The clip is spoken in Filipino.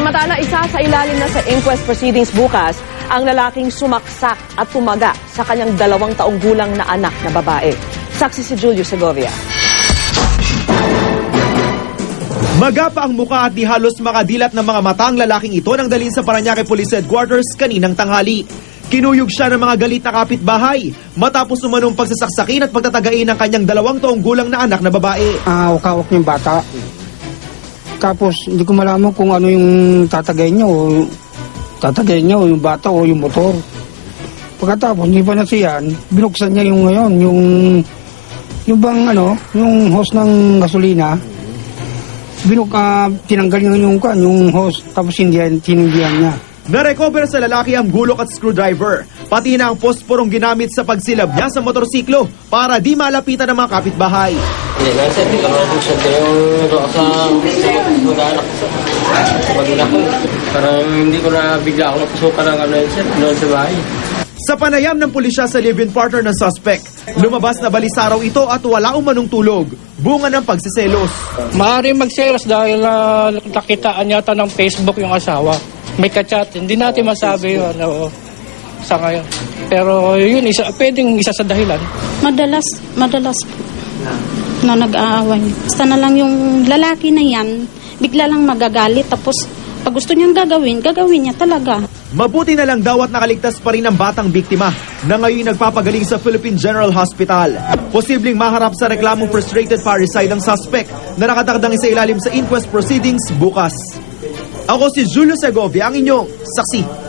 Samantala, isa sa ilalim na sa inquest proceedings bukas ang lalaking sumaksak at tumaga sa kanyang 2 taong gulang na anak na babae. Saksi si Julio Segovia. Magapa ang muka at di halos makadilat ng mga mata ang lalaking ito nang dalhin sa Parañaque Police Headquarters kaninang tanghali. Kinuyog siya ng mga galit na kapitbahay matapos umanong pagsasaksakin at pagtatagain ng kanyang 2 taong gulang na anak na babae. Hawak-hawak yung bata. Tapos hindi ko malaman kung ano yung tatagayin niya o yung bata o yung motor. Pagkatapos hindi pa nasiyan, binuksan niya yung ngayon, yung bang yung hose ng gasolina. Tinanggal niya yung hose tapos tininggihan niya. Narecover sa lalaki ang gulok at screwdriver, pati na ang posporong ginamit sa pagsilab niya sa motorsiklo para di malapitan ng mga kapitbahay. Hindi nga sir, hindi ka naman siya yung sa mag-anak sa pag-anak ko. Parang hindi ko na bigla ako napasukan ng sir, noon sa bahay. Sa panayam ng pulisya sa live-in partner ng suspect, lumabas na balisaraw ito at wala umanong tulog, bunga ng pagsiselos. Maaaring magselos dahil nakitaan yata ng Facebook yung asawa. May ka-chat, hindi natin masabi yun sa ngayon. Pero yun, pwedeng isa sa dahilan. Madalas po na nag-aaway. Basta na lang yung lalaki na yan, bigla lang magagalit tapos pag gusto niyang gagawin niya talaga. Mabuti na lang daw at nakaligtas pa rin ang batang biktima na ngayon nagpapagaling sa Philippine General Hospital. Posibleng maharap sa reklamong frustrated parricide ang suspect na nakatakdang isa ilalim sa inquest proceedings bukas. Ako si Julio Segovia, ang inyong saksi.